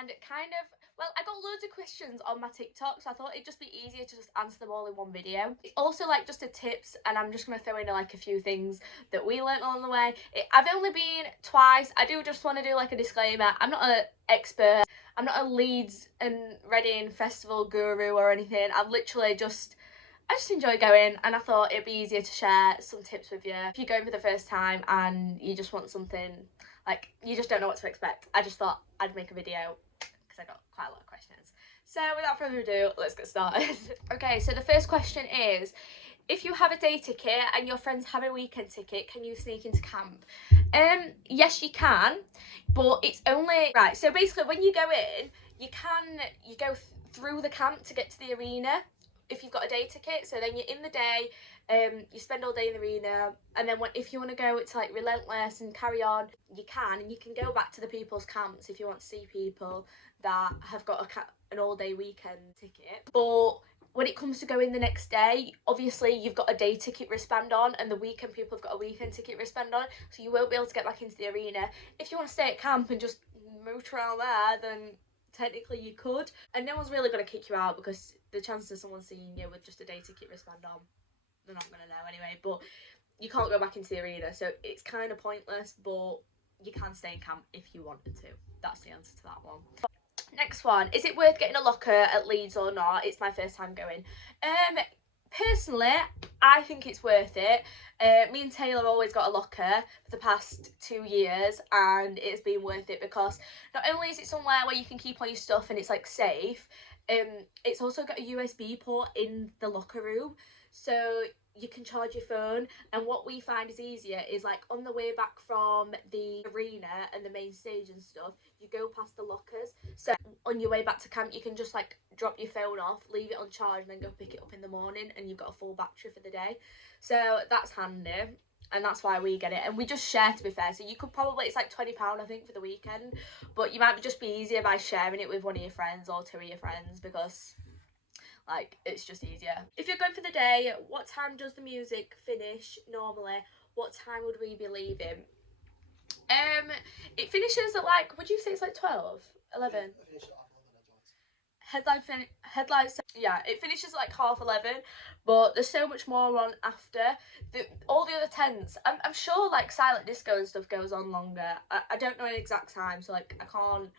and kind of, well, I got loads of questions on my TikTok, so I thought it'd just be easier to just answer them all in one video. It's also like just a tips, and I'm just going to throw in like a few things that we learnt along the way. I've only been twice. I do just want to do like a disclaimer. I'm not an expert. I'm not a Leeds and Reading festival guru or anything. I'm literally just, I just enjoy going, and I thought it'd be easier to share some tips with you. If you're going for the first time and you just want something, like, you just don't know what to expect, I just thought I'd make a video because I got quite a lot of questions. So without further ado, let's get started. Okay, so the first question is, if you have a day ticket and your friends have a weekend ticket, can you sneak into camp? Yes, you can, but it's only, right, so basically when you go in, you go through the camp to get to the arena if you've got a day ticket. So then you're in the day, you spend all day in the arena, and then if you want to go to like Relentless and carry on, you can, and you can go back to the people's camps if you want to see people that have got an all day weekend ticket. But when it comes to going the next day, obviously you've got a day ticket wristband on, and the weekend people have got a weekend ticket wristband on, so you won't be able to get back into the arena. If you want to stay at camp and just mooch around there, then technically you could, and no one's really going to kick you out, because the chances of someone seeing you with just a day ticket wristband on, they're not going to know anyway. But you can't go back into the arena, so it's kind of pointless, but you can stay in camp if you wanted to. That's the answer to that one. Next one, is it worth getting a locker at Leeds or not? It's my first time going. Personally, I think it's worth it. Me and Taylor always got a locker for the past 2 years, and it's been worth it because not only is it somewhere where you can keep all your stuff and it's like safe, it's also got a USB port in the locker room, so you can charge your phone. And what we find is easier is like on the way back from the arena and the main stage and stuff, you go past the lockers, so on your way back to camp you can just like drop your phone off, leave it on charge, and then go pick it up in the morning, and you've got a full battery for the day. So that's handy, and that's why we get it. And we just share, to be fair, so you could probably, it's like £20 I think for the weekend, but you might just be easier by sharing it with one of your friends or 2 of your friends, because like it's just easier. If you're going for the day, what time does the music finish normally? What time would we be leaving? It finishes at like, would you say it's like 12, 11? Headlines, yeah, it finishes at like 11:30, but there's so much more on after. All the other tents, I'm sure like silent disco and stuff goes on longer. I don't know an exact time, so like I can't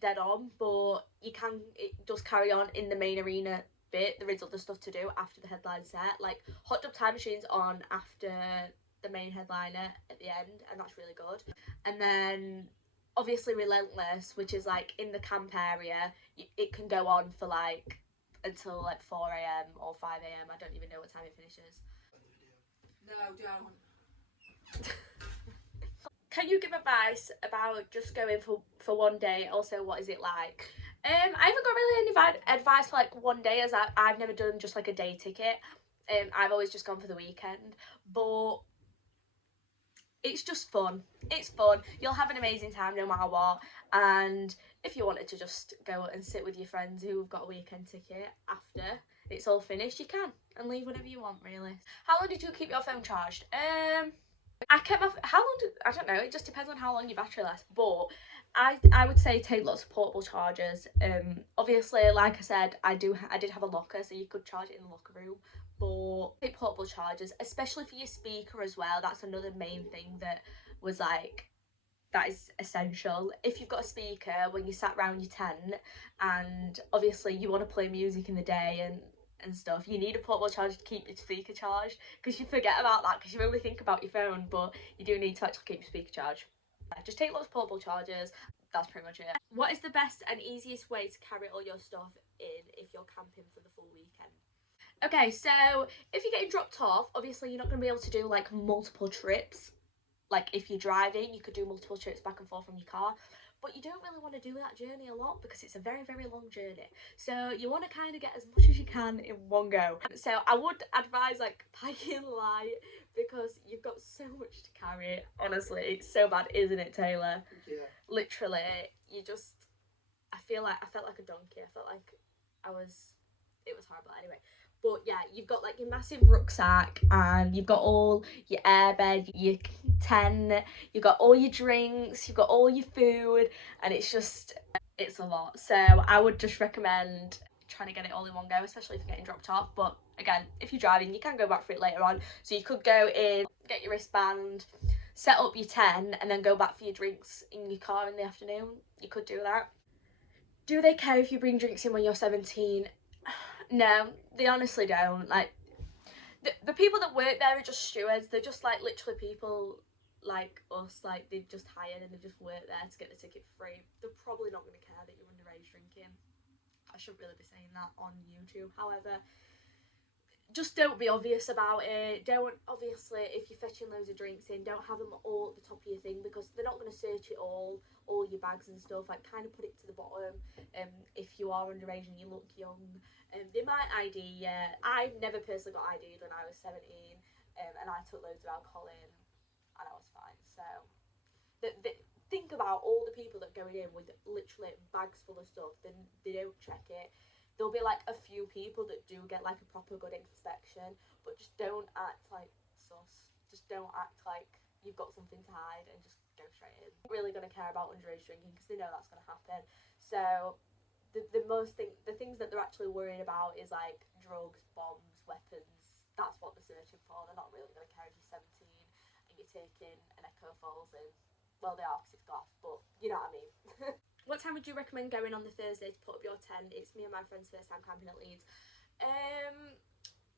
dead on, but it does carry on in the main arena bit. There is other stuff to do after the headline set, like Hot Tub Time Machine's on after the main headliner at the end, and that's really good. And then obviously Relentless, which is like in the camp area, it can go on for like until like 4 a.m. or 5 a.m. I don't even know what time it finishes. No, don't. Can you give advice about just going for one day? Also, what is it like? I haven't got really any advice for like one day, as I've never done just like a day ticket. I've always just gone for the weekend, but it's just fun. It's fun. You'll have an amazing time no matter what. And if you wanted to just go and sit with your friends who've got a weekend ticket after it's all finished, you can, and leave whenever you want, really. How long did you keep your phone charged? I kept my, I don't know, it just depends on how long your battery lasts, but I would say take lots of portable chargers. Obviously, like I said, I did have a locker, so you could charge it in the locker room, but take portable chargers, especially for your speaker as well. That's another main thing that was like, that is essential. If you've got a speaker when you sat around your tent, and obviously you want to play music in the day and stuff, you need a portable charger to keep your speaker charged, because you forget about that because you only think about your phone, but you do need to actually keep your speaker charged. Just take lots of portable chargers. That's pretty much it. What is the best and easiest way to carry all your stuff in if you're camping for the full weekend? Okay, so if you're getting dropped off, obviously you're not going to be able to do like multiple trips. Like if you're driving, you could do multiple trips back and forth from your car, but you don't really want to do that journey a lot because it's a very, very long journey. So you want to kind of get as much as you can in one go. So I would advise like packing light, because you've got so much to carry. Honestly, it's so bad, isn't it, Taylor? Yeah. Literally, I felt like a donkey. I felt like it was horrible anyway. But yeah, you've got like your massive rucksack, and you've got all your airbed, your tent, you've got all your drinks, you've got all your food, and it's just, it's a lot. So I would just recommend trying to get it all in one go, especially if you're getting dropped off. But again, if you're driving, you can go back for it later on. So you could go in, get your wristband, set up your 10, and then go back for your drinks in your car in the afternoon. You could do that. Do they care if you bring drinks in when you're 17? No, they honestly don't. Like, the people that work there are just stewards. They're just like literally people like us. Like, they've just hired and they just work there to get the ticket for free. They're probably not going to care that you're underage drinking. I shouldn't really be saying that on YouTube. However, just don't be obvious about it. Don't, obviously, if you're fetching loads of drinks in, don't have them all at the top of your thing, because they're not going to search it all your bags and stuff. Like, kind of put it to the bottom. If you are underage and you look young, they might ID you. I never personally got ID'd when I was 17, and I took loads of alcohol in, and I was fine. So, think about all the people that go in with literally bags full of stuff. Then they don't check it. There'll be like a few people that do get like a proper good inspection, but just don't act like sus. Just don't act like you've got something to hide and just go straight in. Not really going to care about underage drinking because they know that's going to happen. So the things that they're actually worried about is like drugs, bombs, weapons. That's what they're searching for. They're not really going to care if you're 17 and you're taking an Echo Falls in. Well, they are because it's got, but you know what I mean. What time would you recommend going on the Thursday to put up your tent? It's me and my friend's first time camping at Leeds.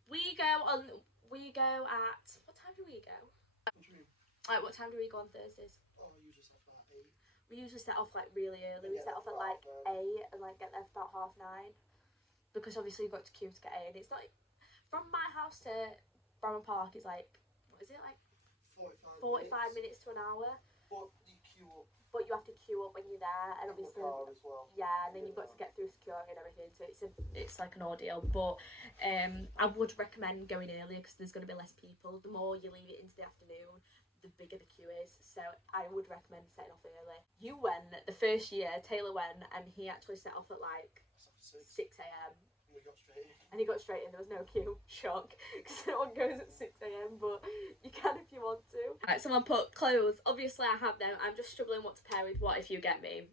We go at, what time do we go? What do you mean? Like, what time do we go on Thursdays? Oh, I usually set off at 8. We usually set off like really early. We set off at like 8 and like get there for about 9:30. Because obviously you've got to queue to get in. It's not, from my house to Bramham Park is like, what is it, like 45 minutes to an hour. But you queue up. But you have to queue up when you're there, and obviously, as well. yeah, and then you've got to get through security and everything, so it's like an ordeal. But I would recommend going earlier because there's going to be less people. The more you leave it into the afternoon, the bigger the queue is. So I would recommend setting off early. You went the first year, Taylor went, and he actually set off at like 6 a.m. And he got straight in. There was no queue. Shock, because no one goes at 6 a.m. But you can if you want to. Right, someone put clothes. Obviously, I have them. I'm just struggling what to pair with what, if you get me.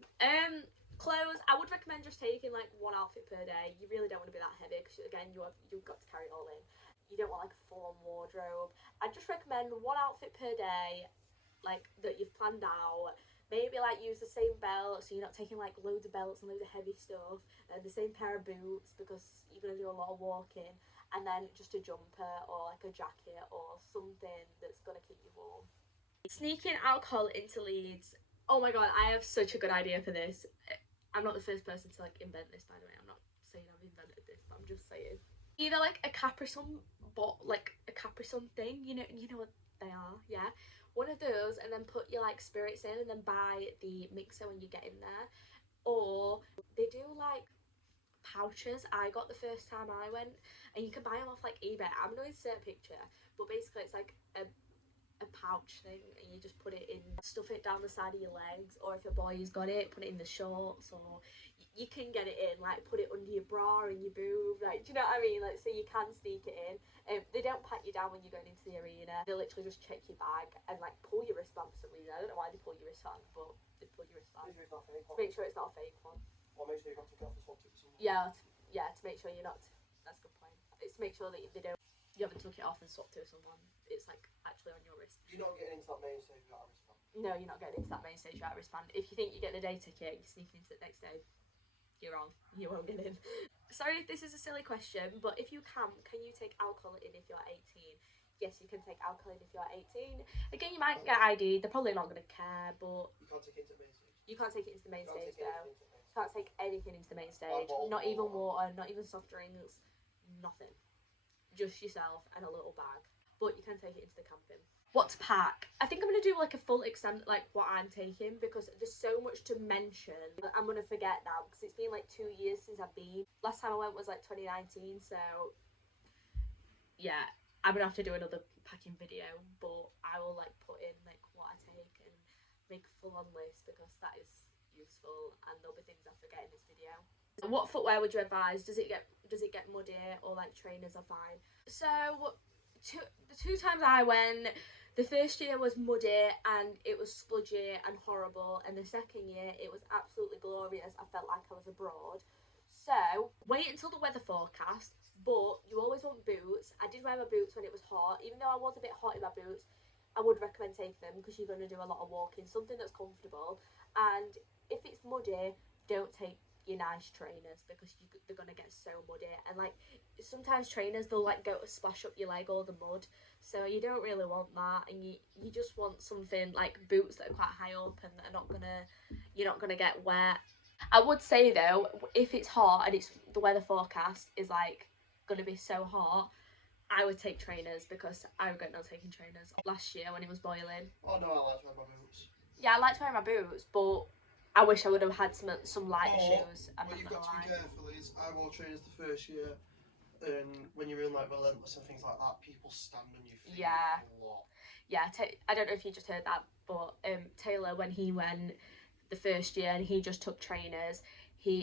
Clothes. I would recommend just taking like one outfit per day. You really don't want to be that heavy because again, you've got to carry it all in. You don't want like a full-on wardrobe. I just recommend one outfit per day, like that you've planned out. Maybe like use the same belt so you're not taking like loads of belts and loads of heavy stuff, and the same pair of boots because you're going to do a lot of walking, and then just a jumper or like a jacket or something that's going to keep you warm. Sneaking alcohol into Leeds. Oh my god, I have such a good idea for this. I'm not the first person to like invent this, by the way. I'm not saying I've invented this, but I'm just saying. Either like a Capri Sun, like a Capri Sun thing, you know what they are, yeah. One of those, and then put your like spirits in, and then buy the mixer when you get in there. Or they do like pouches. I got the first time I went, and you can buy them off like eBay. I'm gonna insert a picture, but basically it's like a pouch thing, and you just put it in, stuff it down the side of your legs, or if your boy's got it, put it in the shorts, or you can get it in, like put it under your bra and your boob, like, do you know what I mean? Like, so you can sneak it in. They don't pat you down when you're going into the arena. They literally just check your bag and like pull your wristband for some reason. I don't know why they pull your wristband, but they pull your wristband to make sure it's not a fake one. Or make sure you have to get off and swap it with someone. Yeah, to make sure you're not. That's a good point. It's to make sure that you haven't took it off and swapped it with someone. It's like actually on your wrist. You're not getting into that main stage without a wristband. No, you're not getting into that main stage without a wristband. If you think you're getting a day ticket, you're sneaking into it next day. You're wrong. You won't get in. Sorry if this is a silly question, but if you can you take alcohol in if you're 18? Yes, you can take alcohol in if you're 18. Again, you might get ID. They're probably not going to care, but you can't take it into the main stage. You can't take it into the main stage though. You can't take anything into the main stage. Not even water, not even soft drinks, nothing. Just yourself and a little bag. But you can take it into the camping. What to pack? I think I'm going to do like a full extent, like what I'm taking, because there's so much to mention. I'm going to forget now because it's been like 2 years since I've been. Last time I went was like 2019, so yeah, I'm going to have to do another packing video, but I will like put in like what I take and make a full-on list because that is useful, and there'll be things I forget in this video. What footwear would you advise? Does it get muddy, or like trainers are fine? So The two times I went, the first year was muddy and it was sludgy and horrible, and the second year it was absolutely glorious. I felt like I was abroad. So wait until the weather forecast, but you always want boots. I did wear my boots when it was hot, even though I was a bit hot in my boots. I would recommend taking them because you're going to do a lot of walking, something that's comfortable. And if it's muddy, don't take your nice trainers because they're going to get so muddy. And like sometimes trainers, they'll like go to splash up your leg or the mud, so you don't really want that. And you just want something like boots that are quite high up and that are not gonna, you're not gonna get wet. I would say though, if it's hot and it's the weather forecast is like gonna be so hot, I would take trainers because I regret not taking trainers last year when it was boiling. Oh no, I like to wear my boots. Yeah, I like to wear my boots, but I wish I would have had some lighter shoes. What you've got to be careful is, I wore trainers the first year, and when you're in like Relentless and things like that, people stand on your feet a lot. Yeah, I don't know if you just heard that, but Taylor, when he went the first year and he just took trainers,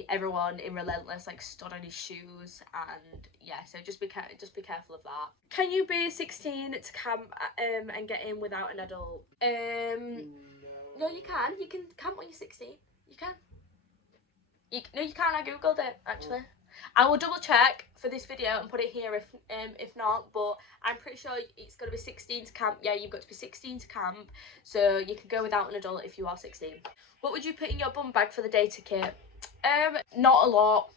everyone in Relentless like stood on his shoes, and yeah, so just be careful of that. Can you be 16 to camp and get in without an adult? No, you can. You can camp when you're 16. You can. No, you can't. I googled it actually. I will double check for this video and put it here if not, but I'm pretty sure it's got to be 16 to camp. Yeah, you've got to be 16 to camp, so you can go without an adult if you are 16. What would you put in your bum bag for the data kit? Not a lot.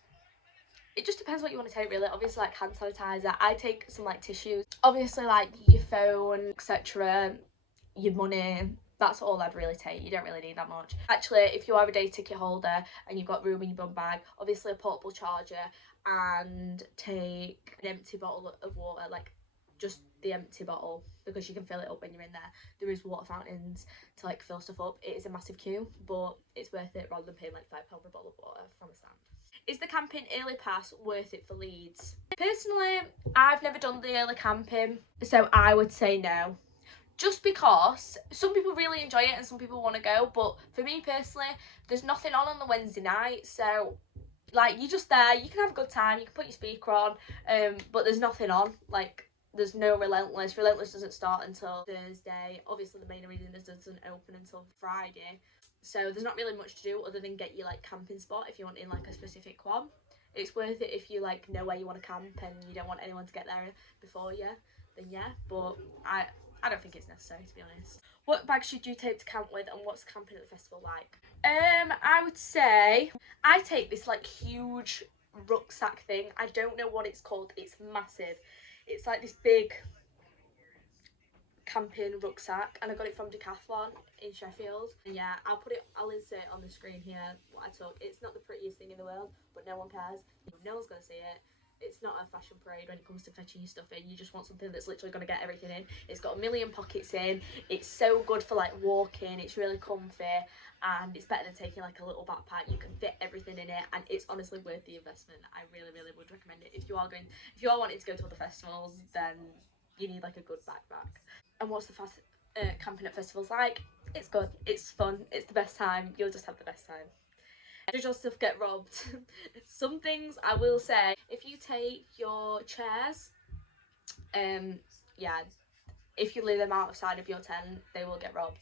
It just depends what you want to take really. Obviously like hand sanitizer. I take some like tissues. Obviously like your phone, etc. Your money. That's all I'd really take. You don't really need that much. Actually, if you are a day ticket holder and you've got room in your bum bag, obviously a portable charger, and take an empty bottle of water, like just the empty bottle, because you can fill it up when you're in there. There is water fountains to like fill stuff up. It is a massive queue, but it's worth it rather than paying like £5 for a bottle of water from a stand. Is the camping early pass worth it for Leeds? Personally, I've never done the early camping, so I would say no. Just because some people really enjoy it and some people want to go, but for me personally, there's nothing on the Wednesday night, so like you're just there, you can have a good time, you can put your speaker on, but there's nothing on. Like there's no Relentless doesn't start until Thursday. Obviously the main arena doesn't open until Friday, so there's not really much to do other than get your like camping spot if you want in like a specific one. It's worth it if you like know where you want to camp and you don't want anyone to get there before you, then yeah, but I don't think it's necessary, to be honest. What bag should you take to camp with, and what's camping at the festival like? I would say I take this like huge rucksack thing. I don't know what it's called. It's massive. It's like this big camping rucksack, and I got it from Decathlon in Sheffield. And yeah, I'll insert it on the screen here what I took. It's not the prettiest thing in the world, but no one cares. No one's gonna see it. It's not a fashion parade when it comes to fetching your stuff in. You just want something that's literally going to get everything in. It's got a million pockets in. It's so good for like walking. It's really comfy, and it's better than taking like a little backpack. You can fit everything in it, and it's honestly worth the investment. I really would recommend it. If you are wanting to go to other festivals, then you need like a good backpack. And what's the camping at festivals like? It's good. It's fun. It's the best time. You'll just have the best time. Does your stuff get robbed? Some things I will say, if you take your chairs, yeah, if you leave them outside of your tent, they will get robbed.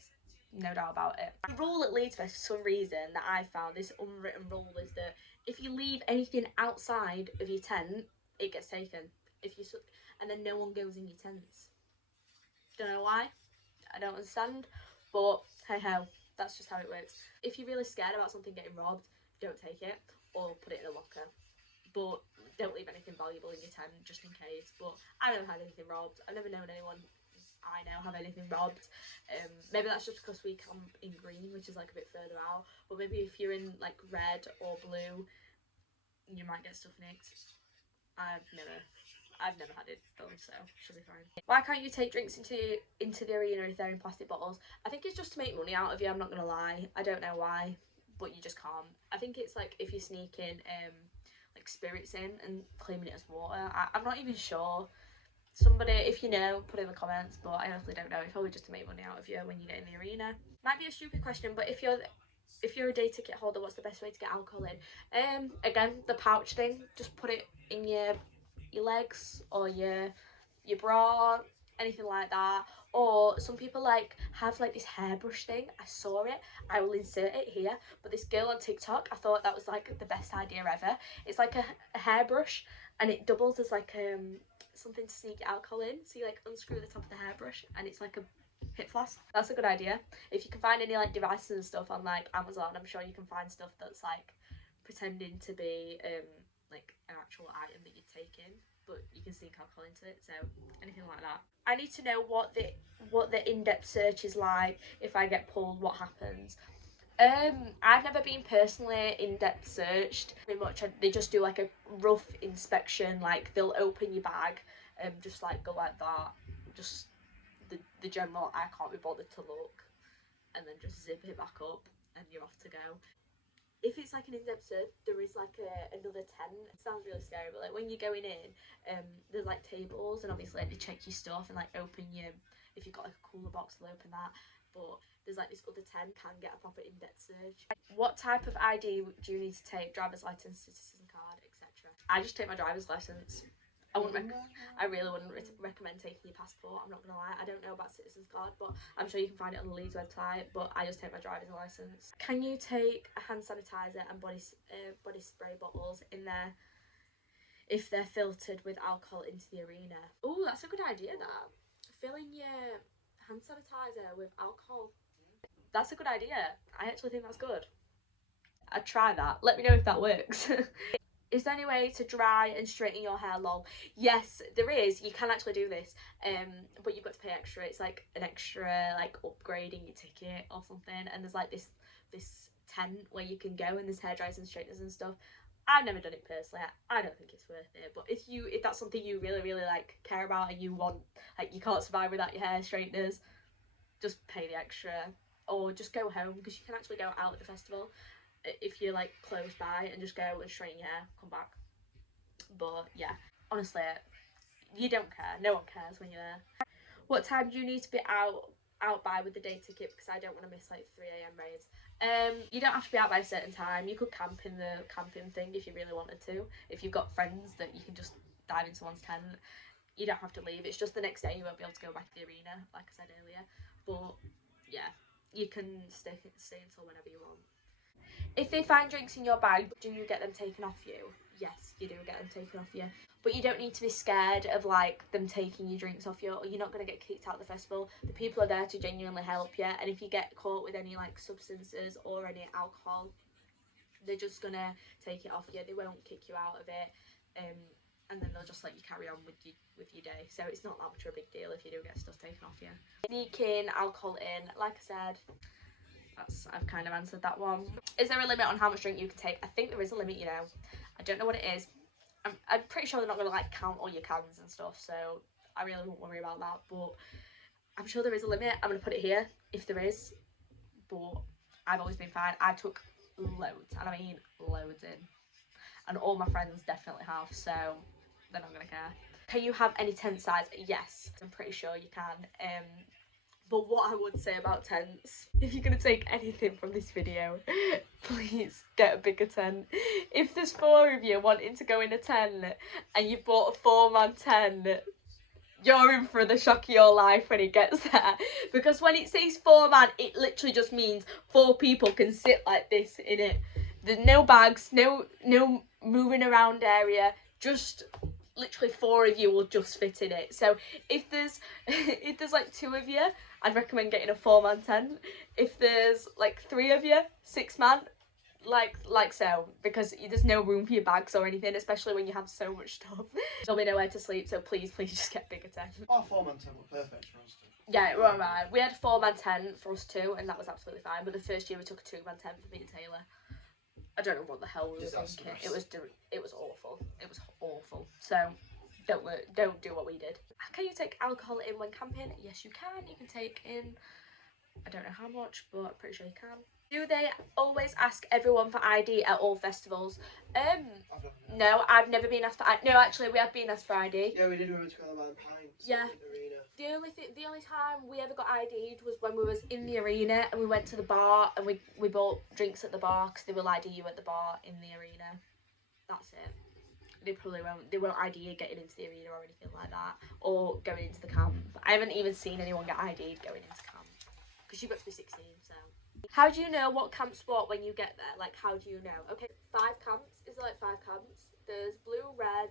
No doubt about it. The rule at Leeds Fest, for some reason, that I found, this unwritten rule, is that if you leave anything outside of your tent, it gets taken. And then no one goes in your tents. Don't know why. I don't understand. But hey ho, that's just how it works. If you're really scared about something getting robbed, don't take it or put it in a locker. But don't leave anything valuable in your tent just in case. But I've never had anything robbed. I've never known anyone I know have anything robbed. Maybe that's just because we camp in green, which is like a bit further out. But maybe if you're in like red or blue, you might get stuff nicked. I've never had it done, so should be fine. Why can't you take drinks into the arena if they're in plastic bottles? I think it's just to make money out of you, I'm not gonna lie. I don't know why, but you just can't. I think it's like if you're sneaking like spirits in and claiming it as water. I'm not even sure. Somebody, if you know, put it in the comments, but I honestly don't know. It's probably just to make money out of you when you get in the arena. Might be a stupid question, but if you're a day ticket holder, what's the best way to get alcohol in? Again, the pouch thing. Just put it in your legs or your your bra, anything like that. Or some people like have like this hairbrush thing. I saw it, I will insert it here, but this girl on TikTok, I thought that was like the best idea ever. It's like a hairbrush, and it doubles as like something to sneak alcohol in. So you like unscrew the top of the hairbrush and it's like a hip flask. That's a good idea. If you can find any like devices and stuff on like Amazon, I'm sure you can find stuff that's like pretending to be like an actual item that you're taking, but you can sneak alcohol into it. So anything like that. I need to know what the in-depth search is like. If I get pulled, what happens? I've never been personally in-depth searched. Pretty much, they just do like a rough inspection. Like they'll open your bag and just like go like that. Just the general. I can't be bothered to look, and then just zip it back up, and you're off to go. If it's like an in-depth search, there is like another tent. It sounds really scary, but like when you're going in, there's like tables, and obviously like, they check your stuff and like open your, if you've got like a cooler box, they'll open that. But there's like this other tent can get a proper in-depth search. What type of ID do you need to take? Driver's license, citizen card, etc. I just take my driver's license. I really wouldn't recommend taking your passport. I'm not gonna lie. I don't know about citizen's card, but I'm sure you can find it on the Leeds website. But I just take my driver's license. Can you take a hand sanitizer and body spray bottles in there if they're filtered with alcohol into the arena? Oh, that's a good idea. That filling your hand sanitizer with alcohol. That's a good idea. I actually think that's good. I'd try that. Let me know if that works. Is there any way to dry and straighten your hair? Lol. Yes, there is. You can actually do this, but you've got to pay extra. It's like an extra like upgrading your ticket or something. And there's like this tent where you can go, and there's hair dryers and straighteners and stuff. I've never done it personally. I don't think it's worth it. But if that's something you really like care about, and you want, like, you can't survive without your hair straighteners, just pay the extra, or just go home, because you can actually go out at the festival if you're like close by, and just go and straighten your hair, come back. But yeah, honestly, you don't care. No one cares when you're there. What time do you need to be out by with the day ticket? Because I don't want to miss like 3 a.m. raves. You don't have to be out by a certain time. You could camp in the camping thing if you really wanted to. If you've got friends that you can just dive in someone's tent, you don't have to leave. It's just the next day you won't be able to go back to the arena, like I said earlier. But yeah, you can stay until whenever you want. If they find drinks in your bag, do you get them taken off you? Yes, you do get them taken off you. But you don't need to be scared of like them taking your drinks off you, or you're not going to get kicked out of the festival. The people are there to genuinely help you, and if you get caught with any like substances or any alcohol, they're just going to take it off you. They won't kick you out of it. And then they'll just let you carry on with your day. So it's not that much of a big deal if you do get stuff taken off you. Sneaking alcohol in, like I said, I've kind of answered that one. Is there a limit on how much drink you can take? I think there is a limit, you know. I don't know what it is. I'm pretty sure they're not going to like count all your cans and stuff, so I really won't worry about that. But I'm sure there is a limit. I'm going to put it here if there is. But I've always been fine. I took loads, and I mean loads in. And all my friends definitely have, so they're not going to care. Can you have any tent size? Yes, I'm pretty sure you can. But what I would say about tents, if you're going to take anything from this video, please get a bigger tent. If there's 4 of you wanting to go in a tent and you've bought a 4-man tent, you're in for the shock of your life when it gets there. Because when it says 4-man, it literally just means 4 people can sit like this in it. There's no bags, no moving around area, just literally 4 of you will just fit in it. So if there's like 2 of you, I'd recommend getting a 4-man tent. If there's like 3 of you, 6-man, like so, because there's no room for your bags or anything, especially when you have so much stuff. There'll be nowhere to sleep, so please just get a bigger tent. Our 4-man tent were perfect for us too. Yeah, it were alright. We had a 4-man tent for us too, and that was absolutely fine. But the first year we took a 2-man tent for me and Taylor. I don't know what the hell we were thinking. It was awful. It was awful. So don't do what we did. Can you take alcohol in when camping? Yes, you can. You can take in, I don't know how much, but I'm pretty sure you can. Do they always ask everyone for ID at all festivals? No, I've never been asked for ID. No, actually, we have been asked for ID. Yeah, we did when we went to Carlisle Pints. Yeah. In the arena. The only time we ever got ID'd was when we was in the arena and we went to the bar and we bought drinks at the bar because they will ID you at the bar in the arena. That's it. they probably won't. They won't ID getting into the arena or anything like that, or going into the camp. I haven't even seen anyone get ID'd going into camp because you've got to be 16. So, how do you know what camp spot when you get there? Like, how do you know? Okay, 5 camps. Is there like 5 camps? There's blue, red,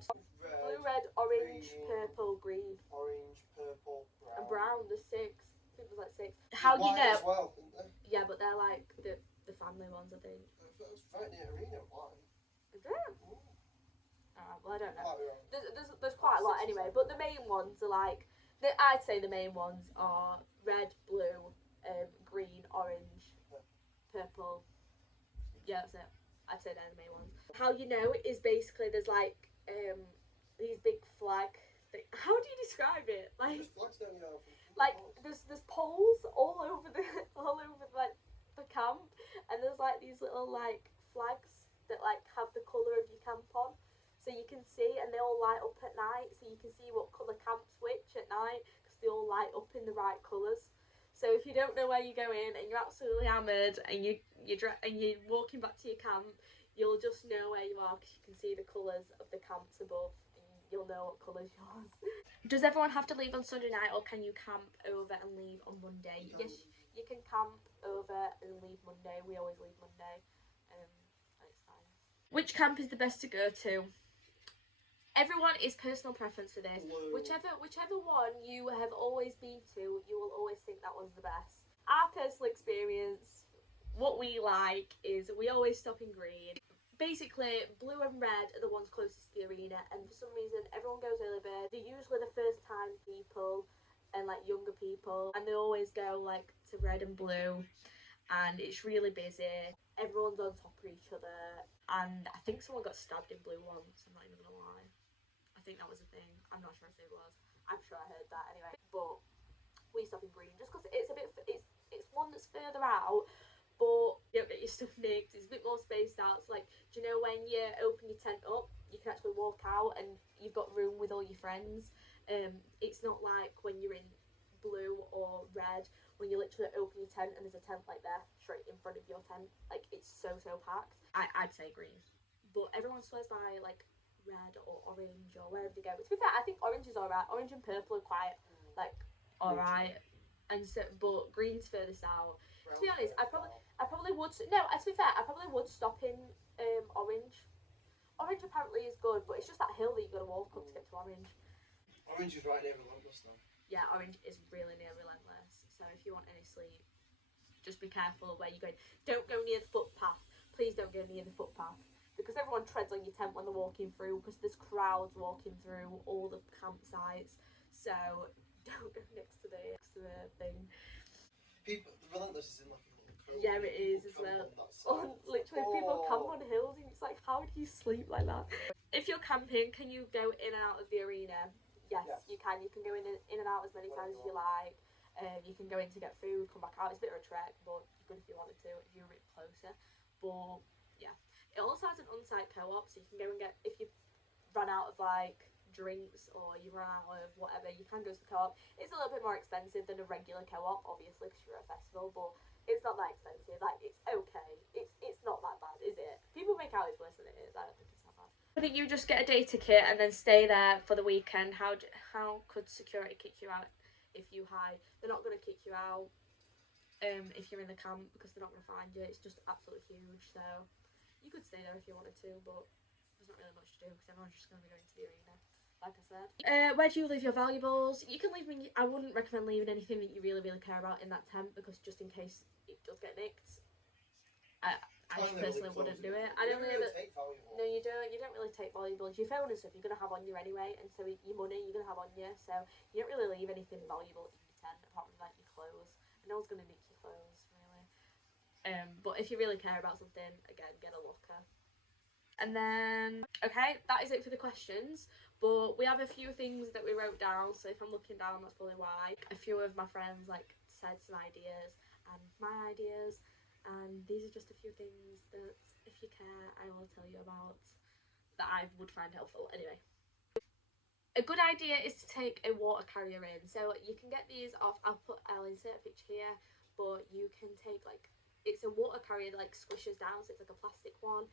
orange, green, purple, green, orange, purple, brown, and brown. There's 6. I think there's like 6. How do you know? As well, isn't there? Yeah, but they're like the family ones, I think. It's right near arena, white. Is it? Well, I don't know. There's quite a lot anyway, but the main ones are like, I'd say the main ones are red, blue, green, orange, purple. Yeah, that's it. I'd say they're the main ones. How you know is basically there's like these big how do you describe it? Like there's poles all over like the camp, and there's like these little like flags that like have the colour of your camp on. So you can see, and they all light up at night, so you can see what colour camp switch at night, because they all light up in the right colours. So if you don't know where you're going and you're absolutely hammered and you're walking back to your camp, you'll just know where you are because you can see the colours of the camps above, and you'll know what colour's yours. Does everyone have to leave on Sunday night, or can you camp over and leave on Monday? Yes, you can camp over and leave Monday. We always leave Monday, and it's fine. Which camp is the best to go to? Everyone is personal preference for this. Blue. Whichever one you have always been to, you will always think that one's the best. Our personal experience, what we like is we always stop in green. Basically, blue and red are the ones closest to the arena, and for some reason everyone goes early bird. They're usually the first time people and like younger people, and they always go like to red and blue, and it's really busy. Everyone's on top of each other, and I think someone got stabbed in blue once, I'm not even gonna lie. I think that was a thing. I'm not sure if it was. I'm sure I heard that anyway. But we stop in green just because it's a bit. It's one that's further out, but you don't get your stuff nicked. It's a bit more spaced out. It's like, do you know when you open your tent up, you can actually walk out and you've got room with all your friends. It's not like when you're in blue or red when you literally open your tent and there's a tent like there straight in front of your tent. Like it's so packed. I'd say green, but everyone swears by like red or orange or wherever they go. To be fair, I think orange is alright. Orange and purple are quite like alright, and so but green's furthest out. To be honest, I probably would no. To be fair, I probably would stop in orange. Orange apparently is good, but it's just that hill that you got to walk up to get to orange. Orange is right near Relentless though. Yeah, orange is really near Relentless. So if you want any sleep, just be careful of where you're going. Don't go near the footpath. Please don't go near the footpath. Because everyone treads on your tent when they're walking through, because there's crowds walking through all the campsites, so don't go next to the thing. Relentless is in like a little cove. Yeah, it is as well. Literally, people camp on hills, and it's like, how do you sleep like that? If you're camping, can you go in and out of the arena? Yes. You can. You can go in and out as many times as you like. You can go in to get food, come back out. It's a bit of a trek, but good if you wanted to, if you're a bit closer. But yeah. It also has an on-site co-op, so you can go and get, if you run out of like drinks or you run out of whatever, you can go to the co-op. It's a little bit more expensive than a regular co-op, obviously, because you're at a festival, but it's not that expensive. Like, it's okay. It's not that bad, is it? People make out it's worse than it is. I don't think it's that bad. Couldn't you just get a day ticket and then stay there for the weekend? How could security kick you out if you hide? They're not going to kick you out if you're in the camp, because they're not going to find you. It's just absolutely huge, so you could stay there if you wanted to, but there's not really much to do because everyone's just going to be going to the arena, like I said. Where do you leave your valuables? You can leave them. I wouldn't recommend leaving anything that you really care about in that tent, because just in case it does get nicked, I personally wouldn't do it. I don't really take valuables. No, you don't. You don't really take valuables. Your phone and stuff you're going to have on you anyway, and so your money you're going to have on you, so you don't really leave anything valuable in your tent apart from like your clothes. And no one's going to nick your clothes, really. But if you really care about something, again, get a locker. And then, okay, that is it for the questions. But we have a few things that we wrote down, so if I'm looking down, that's probably why. A few of my friends like said some ideas and my ideas, and these are just a few things that, if you care, I will tell you about that I would find helpful. Anyway. A good idea is to take a water carrier in. So you can get these off, I'll insert a picture here, but you can take like, it's a water carrier that like squishes down, so it's like a plastic one.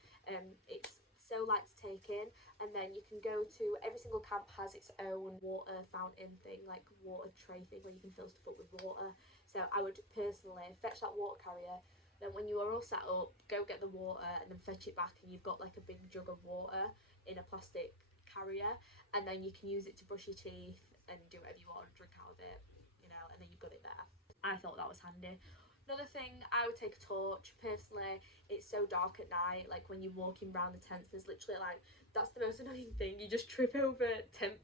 It's so light to take in. And then you can go to, every single camp has its own water fountain thing, like water tray thing where you can fill stuff up with water. So I would personally fetch that water carrier, then when you are all set up, go get the water and then fetch it back, and you've got like a big jug of water in a plastic carrier, and then you can use it to brush your teeth and do whatever you want, drink out of it, you know, and then you've got it there. I thought that was handy. Another thing, I would take a torch. Personally, it's so dark at night, like when you're walking around the tents, there's literally like, that's the most annoying thing, you just trip over tent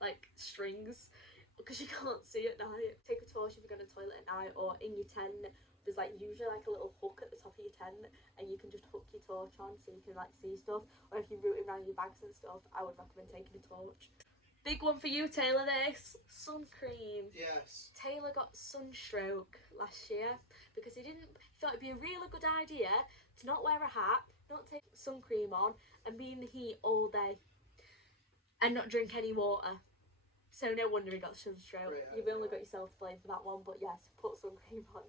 like strings because you can't see at night. Take a torch if you're going to toilet at night, or in your tent there's like usually like a little hook at the top of your tent, and you can just hook your torch on so you can like see stuff. Or if you're rooting around your bags and stuff, I would recommend taking a torch. Big one for you, Taylor, this sun cream. Yes. Taylor got sunstroke last year because he thought it'd be a really good idea to not wear a hat, not take sun cream on, and be in the heat all day and not drink any water. So no wonder he got sunstroke. You've only got yourself to blame for that one, but yes, put sun cream on.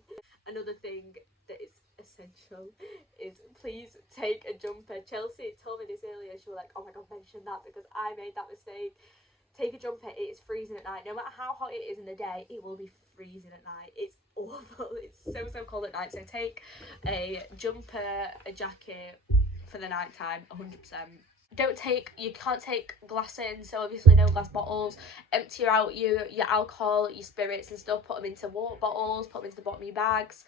Another thing that is essential is please take a jumper. Chelsea told me this earlier. She was like, oh my god, mention that because I made that mistake. Take a jumper. It is freezing at night. No matter how hot it is in the day, it will be freezing at night. It's awful. It's so cold at night. So take a jumper, a jacket for the night time, 100%. You can't take glass in, so obviously no glass bottles. Empty out your alcohol, your spirits and stuff, put them into water bottles, put them into the bottom of your bags.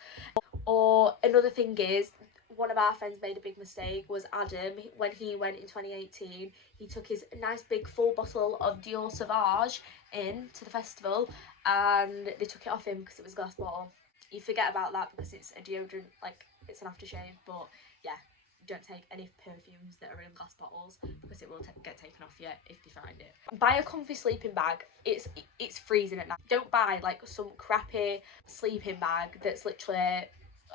Or another thing is, one of our friends made a big mistake, was Adam. When he went in 2018, he took his nice big full bottle of Dior Sauvage in to the festival, and they took it off him because it was a glass bottle. You forget about that because it's a deodorant, like it's an aftershave, but yeah, don't take any perfumes that are in glass bottles because it will get taken off you if they find it. Buy a comfy sleeping bag. It's freezing at night. Don't buy like some crappy sleeping bag that's literally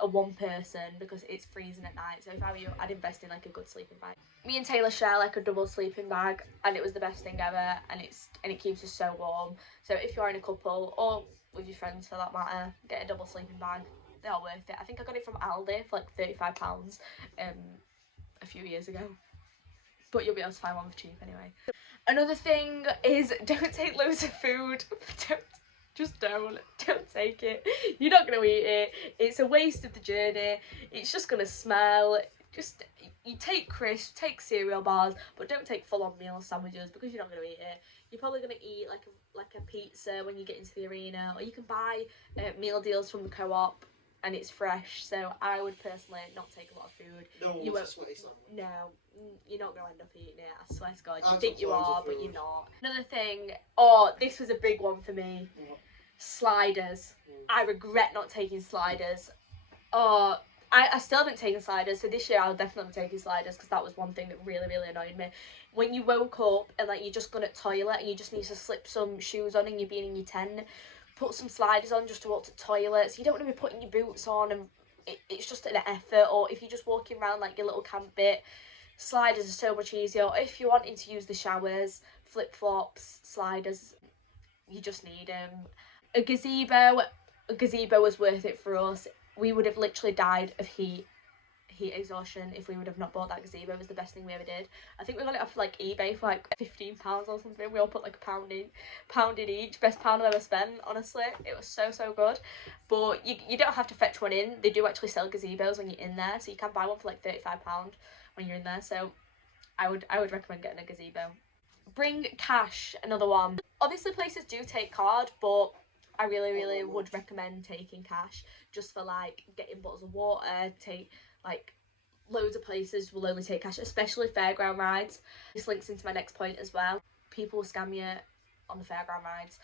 a one person because it's freezing at night. So if I were you, I'd invest in like a good sleeping bag. Me and Taylor share like a double sleeping bag, and it was the best thing ever, and it keeps us so warm. So if you're in a couple or with your friends for that matter, get a double sleeping bag. They are worth it. I think I got it from Aldi for like £35 a few years ago, but you'll be able to find one for cheap anyway. Another thing is, don't take loads of food. Don't take it. You're not going to eat it. It's a waste of the journey. It's just going to smell. You take crisps, take cereal bars, but don't take full-on meal sandwiches because you're not going to eat it. You're probably going to eat like a pizza when you get into the arena, or you can buy meal deals from the co-op and it's fresh. So I would personally not take a lot of food. You won't. No, you're not going to end up eating it. I swear to God. You think you are, but you're not. Another thing, this was a big one for me. Sliders. I regret not taking sliders. I still haven't taken sliders, so this year I'll definitely be taking sliders because that was one thing that really annoyed me. When you woke up and like you're just going to toilet and you just need to slip some shoes on and you're being in your tent, put some sliders on just to walk to the toilet. So you don't want to be putting your boots on, and it's just an effort. Or if you're just walking around like your little camp bit, sliders are so much easier. Or if you're wanting to use the showers, flip-flops, sliders, you just need them. A gazebo was worth it for us. We would have literally died of heat exhaustion if we would have not bought that gazebo. It was the best thing we ever did. I think we got it off like eBay for like £15 or something. We all put like a pound in each. Best pound I've ever spent, honestly. It was so good. But you don't have to fetch one in. They do actually sell gazebos when you're in there, so you can buy one for like £35 when you're in there. So I would recommend getting a gazebo. Bring cash, another one. Obviously places do take card, but I really would recommend taking cash just for like getting bottles of water. Take like loads of places will only take cash, especially fairground rides. This links into my next point as well. People will scam you on the fairground rides.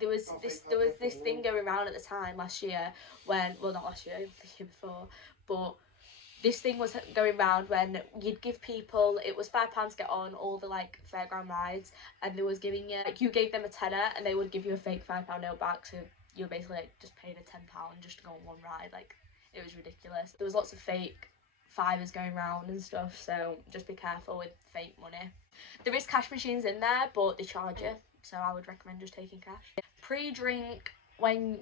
There was this thing going around at the time last year when, well, not last year, the year before, but this thing was going round when you'd give people, it was £5 to get on all the like fairground rides, and they was giving you, like, you gave them a tenner and they would give you a fake £5 note back, so you were basically like just paying a £10 just to go on one ride. Like, it was ridiculous. There was lots of fake fivers going round and stuff, so just be careful with fake money. There is cash machines in there, but they charge you, so I would recommend just taking cash. Pre-drink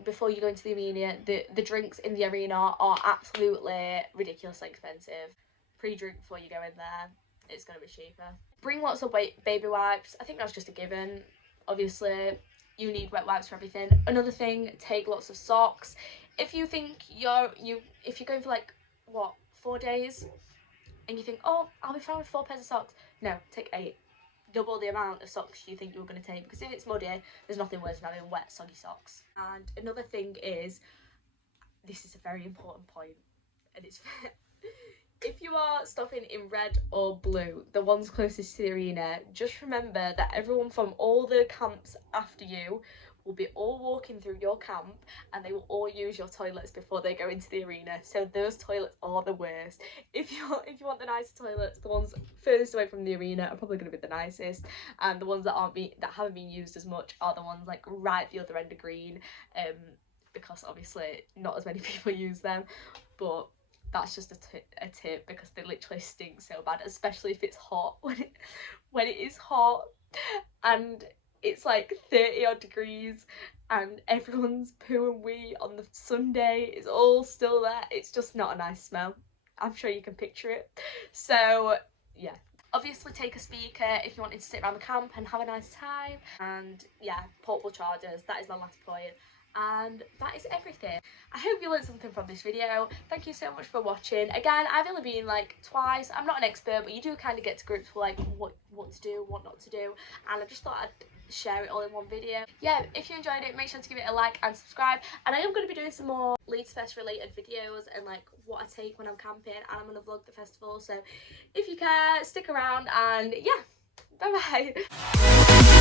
before you go into the arena. The drinks in the arena are absolutely ridiculously expensive. pre-drink before you go in there. It's going to be cheaper. Bring lots of baby wipes. I think that's just a given. Obviously, you need wet wipes for everything. Another thing, take lots of socks. If you think if you're going for like, what, 4 days, and you think, oh, I'll be fine with 4 pairs of socks. No, take 8. Double the amount of socks you think you were going to take, because if it's muddy, there's nothing worse than having wet, soggy socks. And another thing is, this is a very important point, and it's if you are stopping in red or blue, the ones closest to the arena, just remember that everyone from all the camps after you will be all walking through your camp, and they will all use your toilets before they go into the arena. So those toilets are the worst. If you want the nicer toilets, the ones furthest away from the arena are probably going to be the nicest, and the ones that haven't been used as much are the ones like right at the other end of green, because obviously not as many people use them. But that's just a tip, because they literally stink so bad, especially if it's hot. When it is hot and it's like 30 odd degrees and everyone's poo and wee on the Sunday is all still there, it's just not a nice smell. I'm sure you can picture it. So yeah, obviously take a speaker if you wanted to sit around the camp and have a nice time. And yeah, portable chargers, that is my last point. And that is everything. I hope you learned something from this video. Thank you so much for watching. Again, I've only been like twice. I'm not an expert, but you do kind of get to grips with like what to do, what not to do, and I just thought I'd share it all in one video. Yeah, if you enjoyed it, make sure to give it a like and subscribe. And I am going to be doing some more Leeds Fest related videos and like what I take when I'm camping, and I'm going to vlog the festival. So if you care, stick around, and yeah, bye bye.